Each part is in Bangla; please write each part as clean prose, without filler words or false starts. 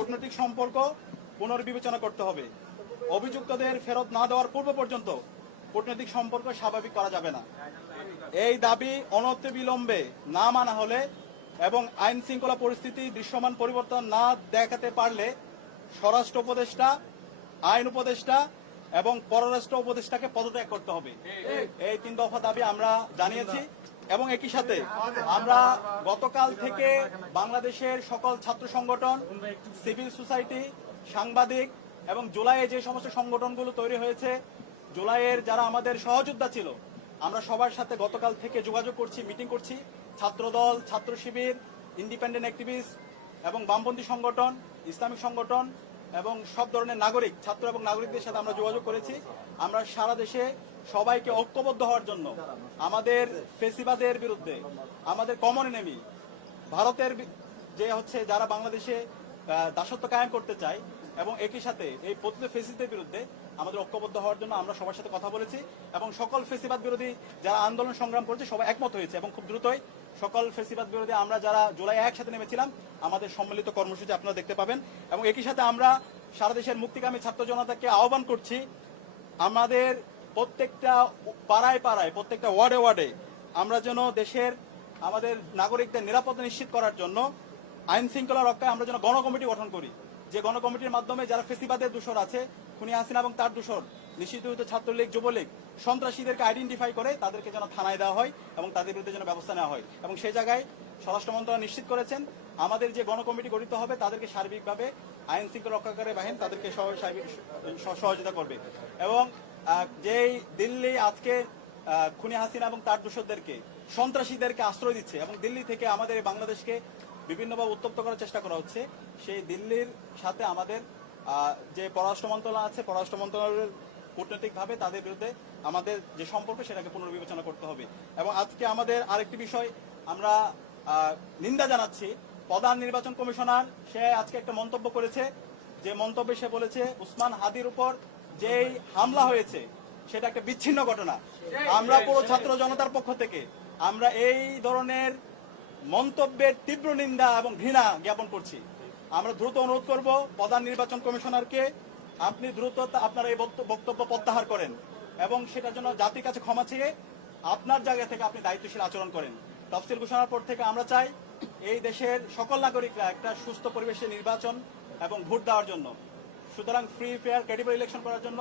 কূটনৈতিক সম্পর্ক পুনর্বিবেচনা করতে হবে। অভিযুক্তদের ফেরত না দেওয়ার পূর্ব পর্যন্ত কূটনৈতিক সম্পর্ক স্বাভাবিক করা যাবে না। এই দাবি অনতিবিলম্বে না মানা হলে এবং আইন শৃঙ্খলা পরিস্থিতি দৃশ্যমান পরিবর্তন না দেখাতে পারলে স্বরাষ্ট্র উপদেষ্টা, আইন উপদেষ্টা এবং পররাষ্ট্র উপদেষ্টাকে পদত্যাগ করতে হবে। এই 3 দফা দাবি আমরা জানিয়েছি এবং একই সাথে আমরা গতকাল থেকে বাংলাদেশের সকল ছাত্র সংগঠন, সিভিল সোসাইটি, সাংবাদিক এবং জুলাইয়ে যে সমস্ত সংগঠনগুলো তৈরি হয়েছে, জুলাইয়ের যারা আমাদের সহযোদ্ধা ছিল, আমরা সবার সাথে গতকাল থেকে যোগাযোগ করছি, মিটিং করছি। ছাত্রদল, ছাত্র শিবির, ইন্ডিপেন্ডেন্ট অ্যাক্টিভিস্ট এবং বামপন্থী সংগঠন, ইসলামিক সংগঠন এবং সব ধরনের নাগরিক, ছাত্র এবং নাগরিকদের সাথে আমরা যোগাযোগ করেছি। আমরা সারা দেশে সবাইকে ঐক্যবদ্ধ হওয়ার জন্য আমাদের ফেসিবাদের বিরুদ্ধে, আমাদের কমন এনিমি ভারতের যে যারা বাংলাদেশে দাসত্ব কায়েম করতে চায় এবং একই সাথে এই পতিত ফেসিস্টদের বিরুদ্ধে আমাদের ঐক্যবদ্ধ হওয়ার জন্য আমরা সবার সাথে কথা বলেছি এবং সকল ফেসিবাদ বিরোধী যারা আন্দোলন সংগ্রাম করেছে সবাই একমত হয়েছে এবং খুব দ্রুতই সকল ফেসিবাদ বিরোধী আমরা যারা জুলাই একসাথে নেমেছিলাম আমাদের সম্মিলিত কর্মসূচি আপনারা দেখতে পাবেন। এবং একই সাথে আমরা সারা দেশের মুক্তিকামী ছাত্র জনতাকে আহ্বান করছি, আমাদের প্রত্যেকটা পাড়ায় পাড়ায়, প্রত্যেকটা ওয়ার্ডে ওয়ার্ডে আমরা যেন দেশের আমাদের নাগরিকদের নিরাপত্তা নিশ্চিত করার জন্য আইন শৃঙ্খলা রক্ষায় আমরা যেন গণকমিটি গঠন করি, যে গণকমিটির মাধ্যমে যারা ফেসিবাদের দূষর আছে, খুনি হাসিনা এবং তার দূষর, নিষিদ্ধ ছাত্রলীগ, যুবলীগ, সন্ত্রাসীদেরকে আইডেন্টিফাই করে তাদেরকে যেন থানায় দেওয়া হয় এবং তাদের বিরুদ্ধে যেন ব্যবস্থা নেওয়া হয়। এবং সেই জায়গায় স্বরাষ্ট্র মন্ত্রণালয় নিশ্চিত করেছেন আমাদের যে গণকমিটি গঠিত হবে তাদেরকে সার্বিকভাবে আইন শৃঙ্খলা রক্ষাকারী বাহিনী তাদেরকে সহযোগিতা করবে। এবং যেই দিল্লি আজকে খুনি হাসিনা এবং তার দূষরদেরকে, সন্ত্রাসীদেরকে আশ্রয় দিচ্ছে এবং দিল্লি থেকে আমাদের বাংলাদেশকে বিভিন্নভাবে উত্তপ্ত করার চেষ্টা করা হচ্ছে, সেই দিল্লির সাথে আমাদের যে পররাষ্ট্র মন্ত্রণালয় আছে, পররাষ্ট্র মন্ত্রণালয়ের কূটনৈতিকভাবে তাদের বিরুদ্ধে আমাদের যে সম্পর্ক সেটাকে পুনর্বিবেচনা করতে হবে। এবং আজকে আমাদের আরেকটি বিষয় আমরা নিন্দা জানাচ্ছি, প্রধান নির্বাচন কমিশনার সে আজকে একটা মন্তব্য করেছে, যে মন্তব্যে সে বলেছে উসমান হাদির উপর যেই হামলা হয়েছে সেটা একটা বিচ্ছিন্ন ঘটনা। আমরা পুরো ছাত্র জনতার পক্ষ থেকে আমরা এই ধরনের মন্তব্যের তীব্র নিন্দা এবং ঘৃণা জ্ঞাপন করছি। আমরা দ্রুত অনুরোধ করব প্রধান নির্বাচন কমিশনারকে, আপনি দ্রুত আপনার এই বক্তব্য প্রত্যাহার করেন এবং সেটার জন্য জাতির কাছে ক্ষমা চেয়ে আপনার জায়গা থেকে আপনি দায়িত্বশীল আচরণ করেন। তফসিল ঘোষণার পর থেকে আমরা চাই এই দেশের সকল নাগরিকরা একটা সুস্থ পরিবেশে নির্বাচন এবং ভোট দেওয়ার জন্য, সুতরাং ফ্রি ফেয়ার ক্রেডিবল ইলেকশন করার জন্য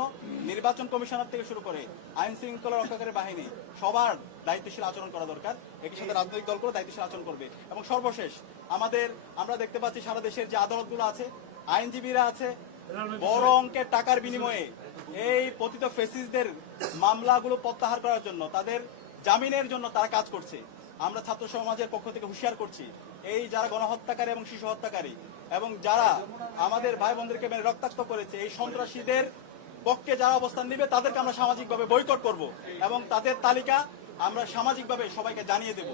নির্বাচন কমিশনার থেকে শুরু করে আইন শৃঙ্খলা রক্ষাকারী বাহিনী সবার দায়িত্বশীল আচরণ করা দরকার। একই সাথে রাজনৈতিক দলগুলো দায়িত্বশীল আচরণ করবে। এবং সর্বশেষ আমরা দেখতে পাচ্ছি সারা দেশের যে আদালতগুলো আছে, আইনজীবীরা আছে, বড় অঙ্কের টাকার বিনিময়ে এই পতিত ফেসিস্টদের মামলাগুলো প্রত্যাহার করার জন্য, তাদের জামিনের জন্য তারা কাজ করছে। আমরা ছাত্র সমাজের পক্ষ থেকে হুঁশিয়ার করছি, এই যারা গণহত্যাকারী এবং শিশু হত্যাকারী এবং যারা আমাদের ভাই বোনদেরকে মেরে রক্তাক্ত করেছে, এই সন্ত্রাসীদের পক্ষে যারা অবস্থান নেবে তাদেরকে আমরা সামাজিকভাবে বয়কট করব এবং তাদের তালিকা আমরা সামাজিকভাবে সবাইকে জানিয়ে দেব।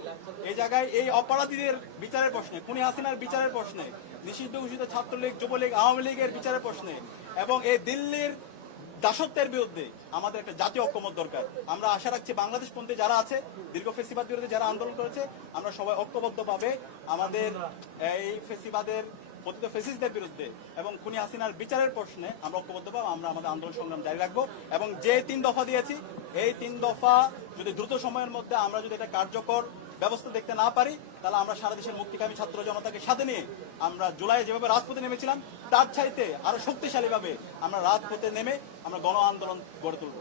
এই জায়গায় এই অপরাধীদের বিচারের প্রশ্নে, খুনি হাসিনার বিচারের প্রশ্নে, নিষিদ্ধ ঘোষিত ছাত্রলীগ, যুবলীগ, আওয়ামী লীগের বিচারের প্রশ্নে এবং এই দিল্লির দাসত্বের বিরুদ্ধে আমাদের একটা জাতীয় ঐক্যমত দরকার। আমরা আশা রাখছি বাংলাদেশপন্থী যারা আছে, দীর্ঘ ফেসিবাদ বিরুদ্ধে যারা আন্দোলন করেছে, আমরা সবাই ঐক্যবদ্ধভাবে আমাদের এই ফেসিবাদের পতিত ফেসিস্টদের বিরুদ্ধে এবং খুনি হাসিনার বিচারের প্রশ্নে আমরা ঐক্যবদ্ধভাবে আমরা আমাদের আন্দোলন সংগ্রাম জারি রাখবো। এবং যে 3 দফা দিয়েছি, এই 3 দফা যদি দ্রুত সময়ের মধ্যে আমরা যদি এটা কার্যকর ব্যবস্থা দেখতে না পারি, তাহলে আমরা সারা দেশের মুক্তিকামী ছাত্র জনতাকে সাথে নিয়ে আমরা জুলাইয়ে যেভাবে রাজপথে নেমেছিলাম তার চাইতে আরো শক্তিশালী ভাবে আমরা রাজপথে নেমে আমরা গণ আন্দোলন গড়ে তুলব।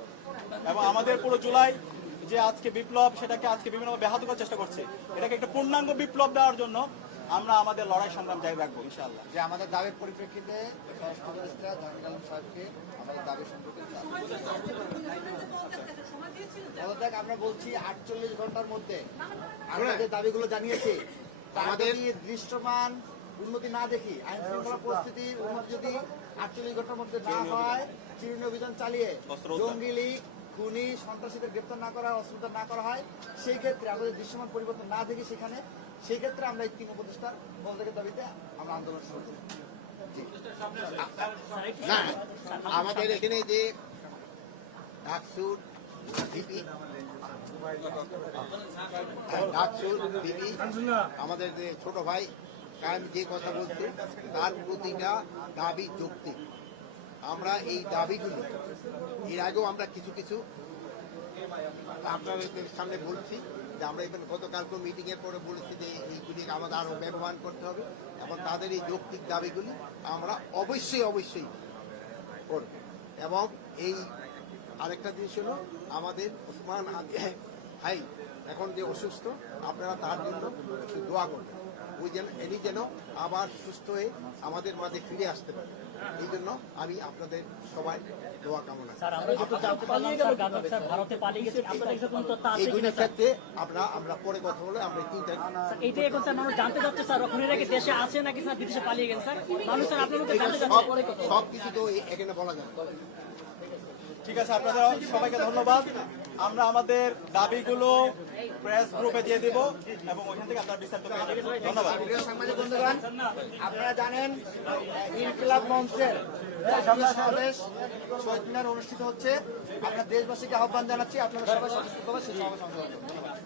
এবং আমাদের পুরো জুলাই যে আজকে বিপ্লব, সেটাকে আজকে বিভিন্নভাবে ব্যাহত করার চেষ্টা করছে, এটাকে একটা পূর্ণাঙ্গ বিপ্লব দেওয়ার জন্য আমরা আমাদের লড়াই সংগ্রাম জারি রাখবো ইনশাআল্লাহ। যে আমাদের দাবির পরিপ্রেক্ষিতে আমাদের দাবি সম্পর্কে আমরা বলছি 48 ঘন্টার মধ্যে আমরা যে দাবিগুলো জানিয়েছি আমাদের দৃশ্যমান উন্নতি না দেখি, আইন শৃঙ্খলা পরিস্থিতির উন্নতি যদি 48 ঘন্টার মধ্যে না হয়, চিরুনি অভিযান চালিয়ে জঙ্গি লীগ, খুনি, সন্ত্রাসীদের গ্রেপ্তার না করা, অস্ত্রোদ্ধার না করা হয়, সেই ক্ষেত্রে আমাদের দৃশ্যমান পরিবর্তন না দেখি সেই ক্ষেত্রে আমরা এই 3 উপদেষ্টার পদত্যাগের দাবিতে আমরা আন্দোলন শুরু করি। না, আমাদের এখানে যে ডাকসুর ভিপি, আমাদের যে ছোট ভাই কায়েম যে কথা বলছে তার প্রতিটা দাবি যৌক্তিক। আমরা এই দাবিগুলি এর আগেও আমরা কিছু কিছু আপনাদের সামনে বলছি যে আমরা এখানে গতকালকে মিটিং এর পরে বলেছি যে এইগুলি আমাদের আরো ব্যবহার করতে হবে এবং তাদের এই যৌক্তিক দাবিগুলি আমরা অবশ্যই করব। এবং এই আরেকটা জিনিস হলো আমাদের ওসমান ভাই এখন যে অসুস্থ, আপনারা তার জন্য একটু দোয়া করবেন, ওই যেন এনি যেন আবার সুস্থ হয়ে আমাদের মাঝে ফিরে আসতে পারে। এই জন্য আমি আপনাদের সবাই দোয়া কামনা করি। স্যার, আমরা যত জানতে পারলাম স্যার, গাজক স্যার ভারতে পালিয়ে গেছে, আপনাদের কাছে কোনো তথ্য আছে এইগুলির কিনা স্যার? ক্ষেত্রে আমরা পরে কথা বলে আমরা এই তিনটা স্যার, এইটাই এখন স্যার মানুষ জানতে চাচ্ছে স্যার, ওখানে রেখে দেশে আছে নাকি স্যার বিদেশে পালিয়ে গেছে স্যার? মানুষ স্যার আপনার মধ্যে জানতে চাচ্ছে। সব কিছু তো এখানে বলা যায় না। ঠিক আছে, আপনাদের সবাইকে ধন্যবাদ। আমরা আমাদের দাবিগুলো প্রেস গ্রুপে দিয়ে দিব এবং ওইখান থেকে আপনারা বিস্তারিত পেয়ে যাবেন। ধন্যবাদ। প্রিয় সাংবাদিক বন্ধুগণ, আপনারা জানেন ইনকিলাব মঞ্চের সমাবেশ শহীদ মিনার অনুষ্ঠিত হচ্ছে। আপনার দেশবাসীকে আহ্বান জানাচ্ছি, আপনারা সবাই সচেতনভাবে সেই সমাবেশ অংশগ্রহণ করুন। ধন্যবাদ।